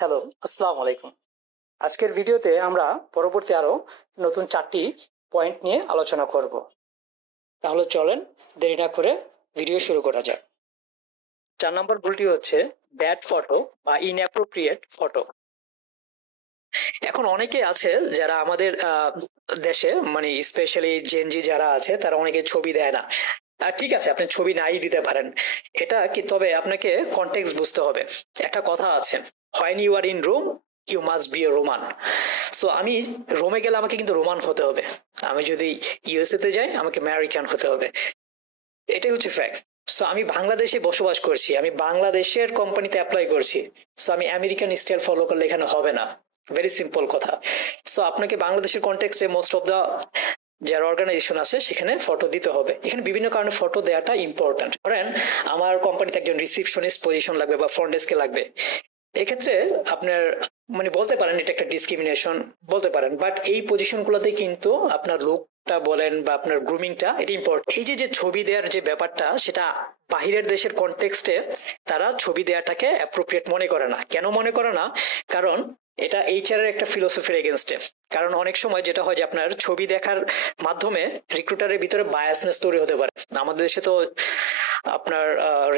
Hello, আসসালামু আলাইকুম। আজকের ভিডিওতে আমরা পরবর্তী আরো নতুন 4টি পয়েন্ট নিয়ে আলোচনা করব। তাহলে চলেন দেরি না করে ভিডিও শুরু করা যাক। 4 নম্বর ভুলটি হচ্ছে ব্যাড ফটো বা ইনঅ্যাপ্রোপ্রিয়েট ফটো। এখন অনেকে আছে যারা আমাদের দেশে মানে স্পেশালি জেনজি যারা আছে তারা অনেকে ছবি দেয় না। ঠিক আছে, আপনি ছবি নাই দিতে পারেন, এটা কি, তবে আপনাকে কনটেক্সট বুঝতে হবে। একটা কথা আছে, when you are in Rome you must be a Roman. So আমি রোমে গেলে আমাকে কিন্তু রোমান হতে হবে, আমি যদি ইউএসএ তে যাই আমাকে আমেরিকান হতে হবে। এটাই হচ্ছে ফ্যাক্ট। সো আমি বাংলাদেশে বসবাস করছি, আমি বাংলাদেশের কোম্পানিতে অ্যাপ্লাই করছি, সো আমি আমেরিকান স্টাইল ফলো করলে এখানে হবে না। ভেরি সিম্পল কথা। সো আপনাকে বাংলাদেশের কনটেক্সটে মোস্ট অফ দা যার অর্গানাইজেশন আছে সেখানে ফটো দিতে হবে। এখানে বিভিন্ন কারণে ফটো দেওয়াটা ইম্পর্টেন্ট। ধরেন আমার কোম্পানিতে একজন রিসিপশনিস্ট পজিশন লাগবে বা ফ্রন্ট ডেস্কে লাগবে, এক্ষেত্রে আপনার মানে বলতে পারেন এটা একটা ডিসক্রিমিনেশন বলতে পারেন, বাট এই পজিশন গুলোতে কিন্তু আপনার লুকটা বলেন বা আপনার গ্রুমিংটা এটা ইম্পর্টেন্ট। এই যে যে ছবি দেওয়ার যে ব্যাপারটা, সেটা বাহিরের দেশের কনটেক্সটে তারা ছবি দেওয়াটাকে অ্যাপ্রোপ্রিয়েট মনে করে না। কেন মনে করে না? কারণ এটা এইচআর এর একটা ফিলোসফির এগেনস্টে। কারণ অনেক সময় যেটা হয় যে আপনার ছবি দেখার মাধ্যমে রিক্রুটারের ভিতরে বায়াসনেস তৈরি হতে পারে। আমাদের দেশে তো আপনার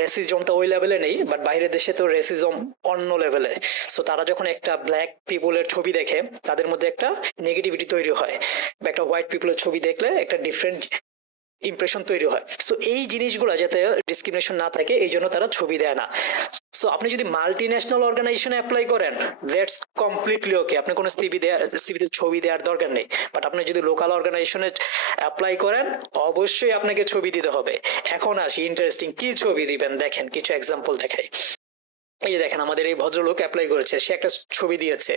রেসিজমটা ওই লেভেলে নেই, বাট বাইরের দেশে তো রেসিজম অন্য লেভেলে। সো তারা যখন একটা ব্ল্যাক পিপলের ছবি দেখে তাদের মধ্যে একটা নেগেটিভিটি তৈরি হয়, বা একটা হোয়াইট পিপলের ছবি দেখলে একটা ডিফারেন্ট ইমপ্রেশন তৈরি হয়। সো এই জিনিসগুলো যাতে ডিসক্রিমিনেশন না থাকে এই জন্য তারা ছবি দেয় না। সো আপনি যদি মাল্টি ন্যাশনাল অর্গানাইজেশনে অ্যাপ্লাই করেন দ্যাটস কমপ্লিটলি ওকে, আপনি কোনো সিভিতে ছবি দেওয়ার দরকার নেই। বাট আপনি যদি লোকাল অর্গানাইজেশনে অ্যাপ্লাই করেন অবশ্যই আপনাকে ছবি দিতে হবে। এখন আসি ইন্টারেস্টিং কি ছবি দিবেন, দেখেন কিছু এক্সাম্পল দেখাই। এই যে দেখেন আমাদের এই ভদ্রলোক অ্যাপ্লাই করেছে, সে একটা ছবি দিয়েছে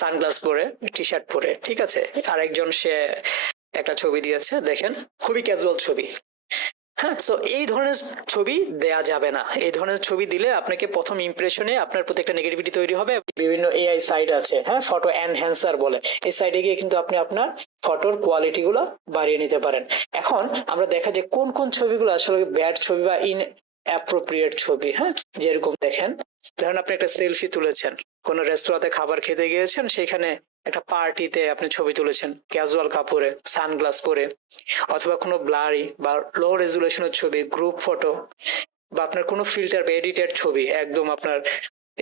সানগ্লাস পরে, টি শার্ট পরে, ঠিক আছে। আর একজন সে একটা ছবি দিয়েছে, দেখেন খুবই ক্যাজুয়াল ছবি। হ্যাঁ, সো এই ধরনের ছবি দেয়া যাবে না। এই ধরনের ছবি দিলে আপনাকে প্রথম ইমপ্রেশনে আপনার প্রতি একটা নেগেটিভিটি তৈরি হবে। বিভিন্ন এআই সাইট আছে, হ্যাঁ, ফটো এনহ্যান্সার বলে, এই সাইটে গিয়ে কিন্তু আপনি আপনার ফটোর কোয়ালিটি গুলো বাড়িয়ে নিতে পারেন। এখন আমরা দেখা যায় কোন কোন ছবিগুলো আসলে ব্যাড ছবি বা ইন অ্যাপ্রোপ্রিয়েট ছবি। হ্যাঁ, যেরকম দেখেন, ধরেন আপনি একটা সেলফি তুলেছেন, কোন রেস্তোরাঁতে খাবার খেতে গিয়েছেন, সেখানে একটা পার্টিতে আপনি ছবি তুলেছেন ক্যাজুয়াল কাপড়ে, সানগ্লাস পরে, অথবা কোনো ব্লারি বা লো রেজুলেশনের ছবি, গ্রুপ ফটো, বা আপনার কোনো ফিল্টার বা এডিটেড ছবি, একদম আপনার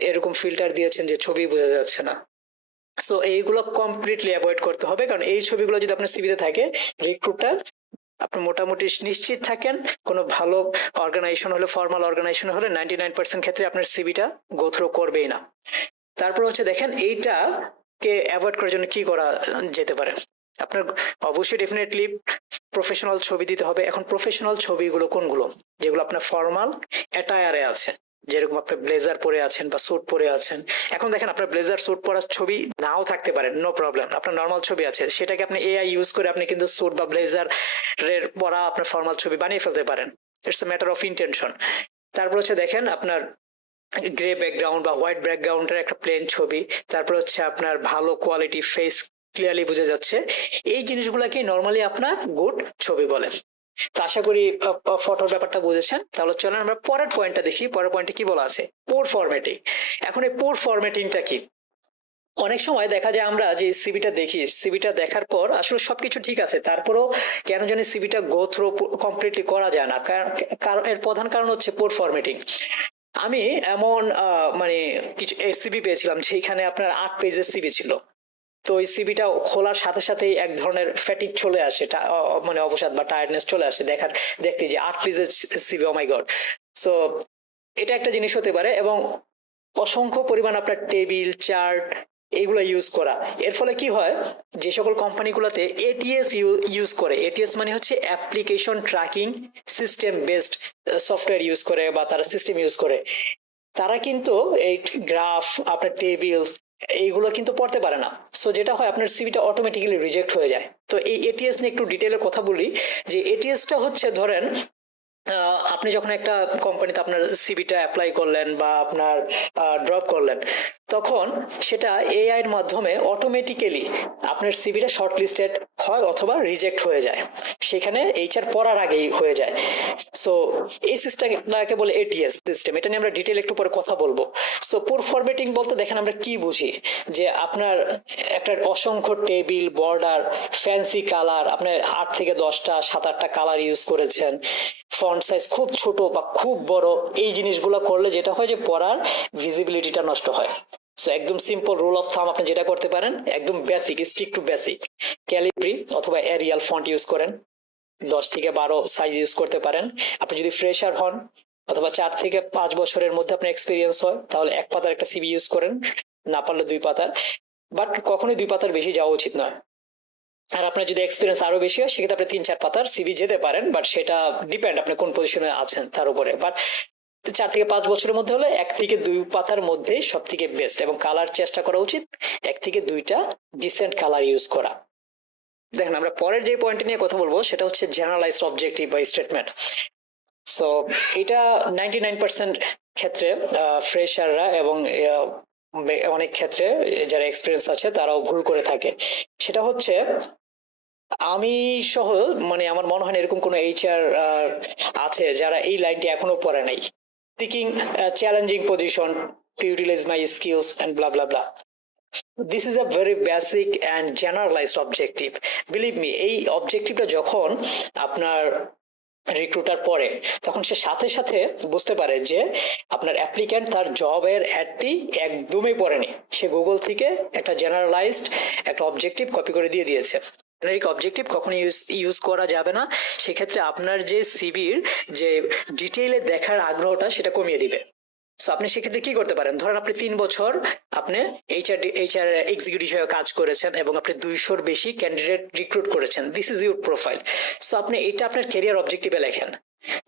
এরকম ফিল্টার দিয়েছেন যে ছবি বোঝা যাচ্ছে না। সো এইগুলো কমপ্লিটলি অ্যাভয়েড করতে হবে, কারণ এই ছবিগুলো যদি আপনার সিভিতে থাকে রিক্রুটার আপনি মোটামুটি নিশ্চিত থাকেন কোনো ভালো অর্গানাইজেশন হলে, ফর্মাল অর্গানাইজেশন হলে 99% ক্ষেত্রে আপনার সিভিটা গো থ্রু করবেই না। তারপর হচ্ছে দেখেন এইটা কে অ্যাভয়েড করার জন্য কি করা যেতে পারে। আপনার অবশ্যই ডেফিনেটলি প্রফেশনাল ছবি দিতে হবে। এখন প্রফেশনাল ছবিগুলো কোনগুলো? যেগুলো আপনার ফর্মাল অ্যাটায়ারে আছে, যেরকম আপনি ব্লেজার পরে আছেন বা স্যুট পরে আছেন। এখন দেখেন আপনার ব্লেজার স্যুট পরার ছবি নাও থাকতে পারে, নো প্রবলেম, আপনার নর্মাল ছবি আছে, সেটাকে আপনি এআই ইউজ করে আপনি কিন্তু স্যুট বা ব্লেজার এর পরা আপনার ফর্মাল ছবি বানিয়ে ফেলতে পারেন। It's a matter of intention. তারপর হচ্ছে দেখেন আপনার গ্রে ব্যাকগ্রাউন্ড বা হোয়াইট ব্যাকগ্রাউন্ডের একটা প্লেন ছবি, তারপর হচ্ছে আপনার ভালো কোয়ালিটি ফেস ক্লিয়ারলি বোঝা যাচ্ছে, এই জিনিসগুলোকে নর্মালি আপনার গুড ছবি বলে। তো আশা করি ফটোর ব্যাপারটা বুঝেছেন। তাহলে চলেন আমরা পরের পয়েন্টটা দেখি। পরের পয়েন্টে কি বলা আছে? পোর ফরম্যাটিং। এখন এই পোর ফরম্যাটিংটা কি? অনেক সময় দেখা যায় আমরা যে সিভিটা দেখি, সিভিটা দেখার পর আসলে সবকিছু ঠিক আছে, তারপরও কেন জানি সিভিটা গো থ্রো কমপ্লিটলি করা যায় না। কারণ এর প্রধান কারণ হচ্ছে পোর ফরম্যাটিং। আমি এমন মানে কিছু সিভি পেয়েছিলাম যেখানে আপনার 8 পেজের সিভি ছিল। তো ওই সিভিটা খোলার সাথে সাথেই এক ধরনের ফ্যাটিক চলে আসে, মানে অবসাদ বা টায়ার্ডনেস চলে আসে দেখতে যে 8 পেজের সিভি, ও মাই গড। সো এটা একটা জিনিস হতে পারে। এবং অসংখ্য পরিমাণ আপনার টেবিল চার্ট এগুলো ইউজ করা, এর ফলে কি হয়, যে সকল কোম্পানিগুলোতে এটিএস ইউজ করে, এটিএস মানে হচ্ছে application tracking system based software use করে বা তারা সিস্টেম ইউজ করে, তারা কিন্তু এই গ্রাফ আপনার টেবিলস এইগুলো কিন্তু পড়তে পারে না। সো যেটা হয় আপনার সিভিটা অটোমেটিক্যালি রিজেক্ট হয়ে যায়। তো এই এটিএস নিয়ে একটু ডিটেলে কথা বলি। যে এটিএসটা হচ্ছে, ধরেন আপনি যখন একটা কোম্পানিতে আপনার সিভিটা অ্যাপ্লাই করলেন বা আপনার ড্রপ করলেন, তখন সেটা এআই এর মাধ্যমে অটোমেটিক্যালি আপনার সিভিটা শর্ট লিস্টেড হয় অথবা রিজেক্ট হয়ে যায়, সেখানে এইচআর পড়ার আগেই হয়ে যায়। সো এই সিস্টেমটাকে বলে এটিএস সিস্টেম, এটা নিয়ে আমরা ডিটেল একটু পরে কথা বলবো। সো পুর ফরম্যাটিং বলতে দেখেন আমরা কি বুঝি, যে আপনার একটা অসংখ্য টেবিল, বর্ডার, ফ্যান্সি কালার, আপনি 8 থেকে 10টা 7-8টা কালার ইউজ করেছেন, ফন্ট সাইজ খুব ছোট বা খুব বড়, এই জিনিসগুলো করলে যেটা হয় যে পড়ার ভিজিবিলিটিটা নষ্ট হয়। সো একদম সিম্পল রুল অফ থাম আপনি যেটা করতে পারেন, একদম basic, stick to basic, Calibri অথবা এরিয়াল ফন্ট ইউজ করেন, 10 থেকে 12 সাইজ ইউজ করতে পারেন। আপনি যদি ফ্রেশার হন অথবা 4 থেকে 5 বছরের মধ্যে আপনার এক্সপিরিয়েন্স হয়, তাহলে 1 পাতার একটা সিভি ইউজ করেন, না পারলে 2 পাতার, বাট কখনোই 2 পাতার বেশি যাওয়া উচিত নয়। আর আপনার যদি এক্সপিরিয়েন্স আরো বেশি হয়, সেক্ষেত্রে আপনি 3-4 পাতার সিভি যেতে পারেন, বাট সেটা ডিপেন্ড আপনি কোন পজিশনে আছেন তার উপরে। বাট 4 থেকে 5 বছরের মধ্যে হলে 1 থেকে 2 পাতার মধ্যেই সব থেকে বেস্ট, এবং কালার চেষ্টা করা উচিত 1 থেকে 2টা ডিসেন্ট কালার ইউজ করা। দেখেন আমরা পরের যে পয়েন্ট নিয়ে কথা বলবো সেটা হচ্ছে জেনারেলাইজড অবজেক্টিভ বা স্টেটমেন্ট। সো এটা 99% ক্ষেত্রে ফ্রেশাররা এবং অনেক ক্ষেত্রে যারা এক্সপিরিয়েন্স আছে তারাও ভুল করে থাকে। সেটা হচ্ছে, আমি সহ মানে আমার মনে হয় এরকম কোনো এইচআর আছে যারা এই লাইনটি এখনো পড়ে নাই। Seeking challenging position to utilise my skills and blah blah blah. This is a very basic and generalised objective. Believe me, এই অবজেক্টিভটা যখন আপনার রিক্রুটার পড়ে, তখন সে সাথে সাথে বুঝতে পারে যে আপনার অ্যাপ্লিক্যান্ট তার জবের অ্যাডটি একদমই পড়েনি। সে গুগল থেকে একটা জেনারেলাইজড একটা অবজেক্টিভ কপি করে দিয়ে দিয়েছে। জেনারিক অবজেক্টিভ কখনো ইউজ করা যাবে না, সেক্ষেত্রে আপনার যে সিভির যে ডিটেইলে দেখার আগ্রহটা সেটা কমিয়ে দিবে। সো আপনি সেক্ষেত্রে কি করতে পারেন, ধরেন আপনি 3 বছর আপনি এইচআর এক্সিকিউটিভ হিসেবে কাজ করেছেন এবং আপনি 200-র বেশি ক্যান্ডিডেট রিক্রুট করেছেন। This is your profile. So আপনি এটা আপনার ক্যারিয়ার অবজেক্টিভে লেখেন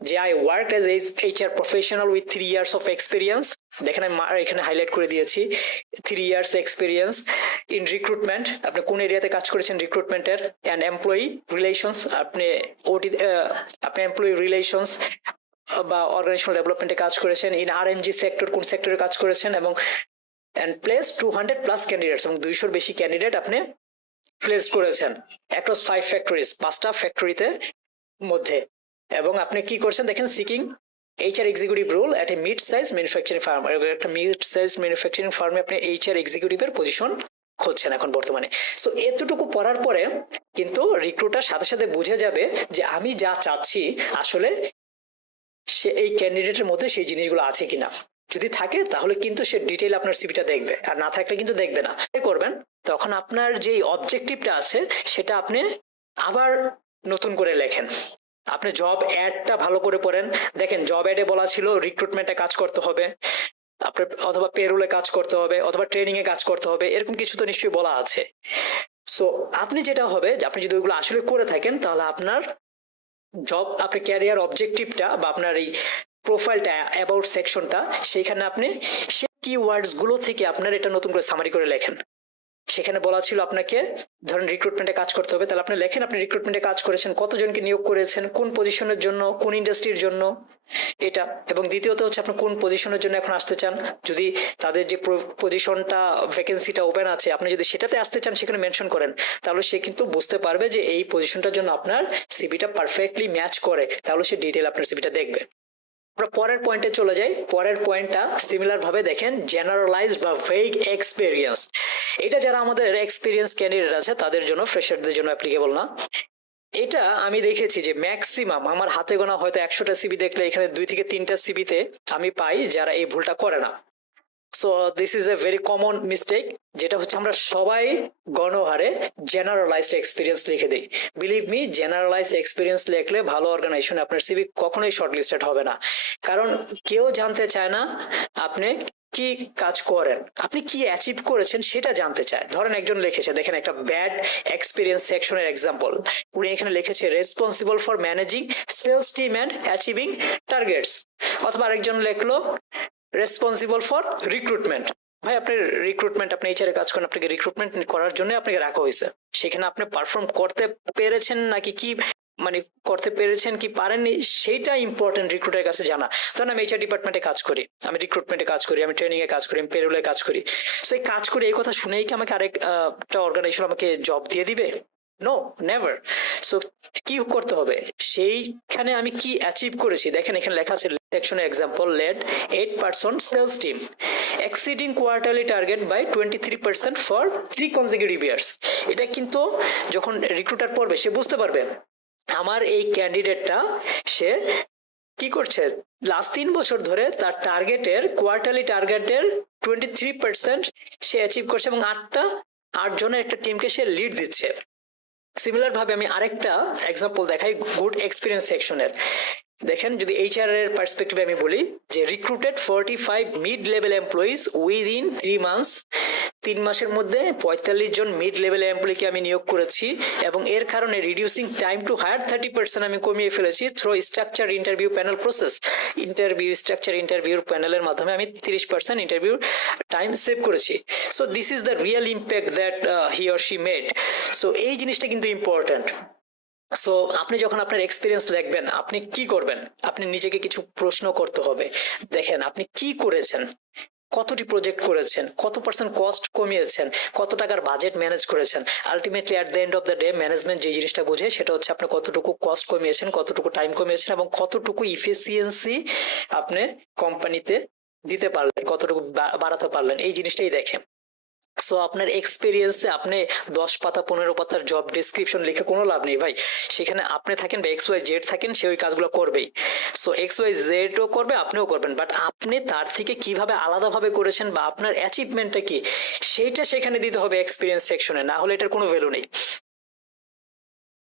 যে I work as HR professional with 3 years of experience. দেখেন আমি এখানে হাইলাইট করে দিয়েছি 3 years এক্সপিরিয়েন্স ইন রিক্রুটমেন্ট। আপনি কোন এরিয়াতে কাজ করেছেন রিক্রুটমেন্টের, অ্যান্ড এমপ্লয়ি রিলেশনস, আপনি আপনি এমপ্লয়ি রিলেশনস বা অর্গানাইজেশনাল ডেভেলপমেন্টে কাজ করেছেন, ইন আরএমজি সেক্টর কোন সেক্টরে কাজ করেছেন, এবং প্লেস 200+ ক্যান্ডিডেটস, এবং 200-র বেশি ক্যান্ডিডেট আপনি প্লেস করেছেন অ্যাক্রস 5 ফ্যাক্টরিজ, 5টা ফ্যাক্টরিতে মধ্যে। এবং আপনি কি করছেন দেখেন, সিকিং এইচআর এক্সিকিউটিভ রোল এট এ মিড সাইজ ম্যানুফ্যাকচারিং ফার্ম। একটা মিড সাইজ ম্যানুফ্যাকচারিং ফার্মে আপনি এইচআর এক্সিকিউটিভের পজিশন খুঁজছেন এখন বর্তমানে। সো এতটুকু পড়ার পরে কিন্তু রিক্রুটার সাথে সাথে বুঝে যাবে যে আমি যা চাচ্ছি আসলে সে এই ক্যান্ডিডেটের মধ্যে সেই জিনিসগুলো আছে কিনা। যদি থাকে তাহলে কিন্তু সে ডিটেইল আপনার সিভিটা দেখবে, আর না থাকলে কিন্তু দেখবে না। কি করবেন, তখন আপনার যে অবজেক্টিভটা আছে সেটা আপনি আবার নতুন করে লেখেন। আপনি জব অ্যাডটা ভালো করে পড়েন। দেখেন জব অ্যাডে বলা ছিল রিক্রুটমেন্টে কাজ করতে হবে, আপনার অথবা পেরোলে কাজ করতে হবে, অথবা ট্রেনিং এ কাজ করতে হবে, এরকম কিছু তো নিশ্চয়ই বলা আছে। সো আপনি যেটা হবে, আপনি যদি ওইগুলো আসলে করে থাকেন তাহলে আপনার জব, আপনার ক্যারিয়ার অবজেক্টিভটা বা আপনার এই প্রোফাইলটা, অ্যাবাউট সেকশনটা, সেখানে আপনি সেই কিওয়ার্ডস গুলো থেকে আপনার এটা নতুন করে সামারি করে লেখেন। সেখানে বলা ছিল আপনাকে ধরেন রিক্রুটমেন্টে কাজ করতে হবে, তাহলে আপনি লেখেন আপনি রিক্রুটমেন্টে কাজ করেছেন, কতজনকে নিয়োগ করেছেন, কোন পজিশনের জন্য, কোন ইন্ডাস্ট্রির জন্য, এটা। এবং দ্বিতীয়ত হচ্ছে আপনি কোন পজিশনের জন্য এখন আসতে চান, যদি তাদের যে পজিশনটা ভ্যাকেন্সিটা ওপেন আছে আপনি যদি সেটাতে আসতে চান সেখানে মেনশন করেন, তাহলে সে কিন্তু বুঝতে পারবে যে এই পজিশনটার জন্য আপনার সিভিটা পারফেক্টলি ম্যাচ করে, তাহলে সে ডিটেইল আপনার সিভিটা দেখবে। আমরা পরের পয়েন্টে চলে যাই। পরের পয়েন্টটা সিমিলার ভাবে দেখেন, জেনারেলাইজড বা ভেগ এক্সপেরিয়েন্স। এটা যারা আমাদের এক্সপিরিয়েন্স ক্যান্ডিডেট আছে তাদের জন্য, ফ্রেশারদের জন্য অ্যাপ্লিকেবল না। এটা আমি দেখেছি যে ম্যাক্সিমাম আমার হাতে গোনা হয়তো 100টা সিবি দেখলে এখানে 2 থেকে 3টা সিবিতে আমি পাই যারা এই ভুলটা করে না। So this is a very common mistake, যেটা হচ্ছে আমরা সবাই গণহারে জেনারেলাইজড এক্সপিরিয়েন্স লিখে দিই। বিলিভ মি, জেনারেলাইজড এক্সপিরিয়েন্স লিখলে ভালো অর্গানাইজেশন আপনার সিভি কখনোই শর্টলিস্টেড হবে না, কারণ কেউ জানতে চায় না আপনি কি কাজ করেন, আপনি কি অ্যাচিভ করেছেন সেটা জানতে চায়। ধরেন একজন লিখেছে, দেখেন একটা ব্যাড এক্সপিরিয়েন্স সেকশনের এক্সাম্পল, উনি এখানে লিখেছে responsible for managing sales team and achieving targets. অথবা আরেকজন লিখলো রেসপন্সিবল ফর রিক্রুটমেন্ট। ভাই আপনার রিক্রুটমেন্ট, আপনি এইচআর কাজ করেন, আপনাকে রিক্রুটমেন্ট করার জন্য আপনাকে রাখা হয়েছে, সেখানে আপনি পারফর্ম করতে পেরেছেন নাকি কি মানে করতে পেরেছেন কি পারেননি সেইটা ইম্পর্টেন্ট রিক্রুটের কাছে জানা। ধরেন আমি এইচআর ডিপার্টমেন্টে কাজ করি, আমি রিক্রুটমেন্টে কাজ করি, আমি ট্রেনিং এ কাজ করি, আমি পেরোলে কাজ করি। সো এই কাজ করে এই কথা শুনেই কি আমাকে আরেকটা অর্গানাইজেশন আমাকে জব দিয়ে দিবে? No, never. সো কি করতে হবে, সেইখানে আমি কি অ্যাচিভ করেছি দেখেন, এখানে লেখা আছে সেকশনে example led 8 person sales team exceeding quarterly target by 23% for 3 consecutive years। এটা কিন্তু যখন রিক্রুটার পড়বে সে বুঝতে পারবে আমার এই ক্যান্ডিডেটটা সে কি করছে, লাস্ট 3 বছর ধরে তার টার্গেটের কোয়ার্টারলি টার্গেটের 23% সে অ্যাচিভ করছে এবং 8 জনের একটা টিমকে সে লিড দিচ্ছে। সিমিলার ভাবে আমি আরেকটা এক্সাম্পল দেখাই গুড এক্সপিরিয়েন্স সেকশনের। দেখেন, যদি এইচআর এর পার্সপেক্টিভে আমি বলি যে recruited 45 mid level employees within 3 months, 3 মাসের মধ্যে 45 জন মিড লেভেল এমপ্লয়িকে আমি নিয়োগ করেছি এবং এর কারণে রিডিউসিং টাইম টু হায়ার 30% আমি কমিয়ে ফেলেছি through structure interview panel process. Structure ইন্টারভিউর প্যানেলের মাধ্যমে আমি 30% ইন্টারভিউ টাইম সেভ করেছি। So this is the real impact that he or she made. So এই জিনিসটা কিন্তু ইম্পর্টেন্ট। সো আপনি যখন আপনার এক্সপিরিয়েন্স লিখবেন আপনি কি করবেন, আপনি নিজেকে কিছু প্রশ্ন করতে হবে। দেখেন আপনি কি করেছেন, কতটি প্রজেক্ট করেছেন, কত পার্সেন্ট কস্ট কমিয়েছেন, কত টাকার বাজেট ম্যানেজ করেছেন। Ultimately at the end of the day management যে জিনিসটা বোঝে সেটা হচ্ছে আপনি কতটুকু কস্ট কমিয়েছেন, কতটুকু টাইম কমিয়েছেন এবং কতটুকু ইফিসিয়েন্সি আপনি কোম্পানিতে দিতে পারলেন, কতটুকু বাড়াতে পারলেন, এই জিনিসটাই দেখেন। সো আপনার এক্সপিরিয়েন্সে আপনি 10 পাতা 15 পাতার জব ডিসক্রিপশন লিখে কোনো লাভ নেই ভাই। সেখানে আপনি থাকেন বা XYZ থাকেন, সে ওই কাজগুলো করবেই। সো XYZও করবে, আপনিও করবেন, বাট আপনি তার থেকে কিভাবে আলাদাভাবে করেছেন বা আপনার অ্যাচিভমেন্টটা কি সেইটা সেখানে দিতে হবে এক্সপিরিয়েন্স সেকশনে, না হলে এটার কোনো ভ্যালু নেই।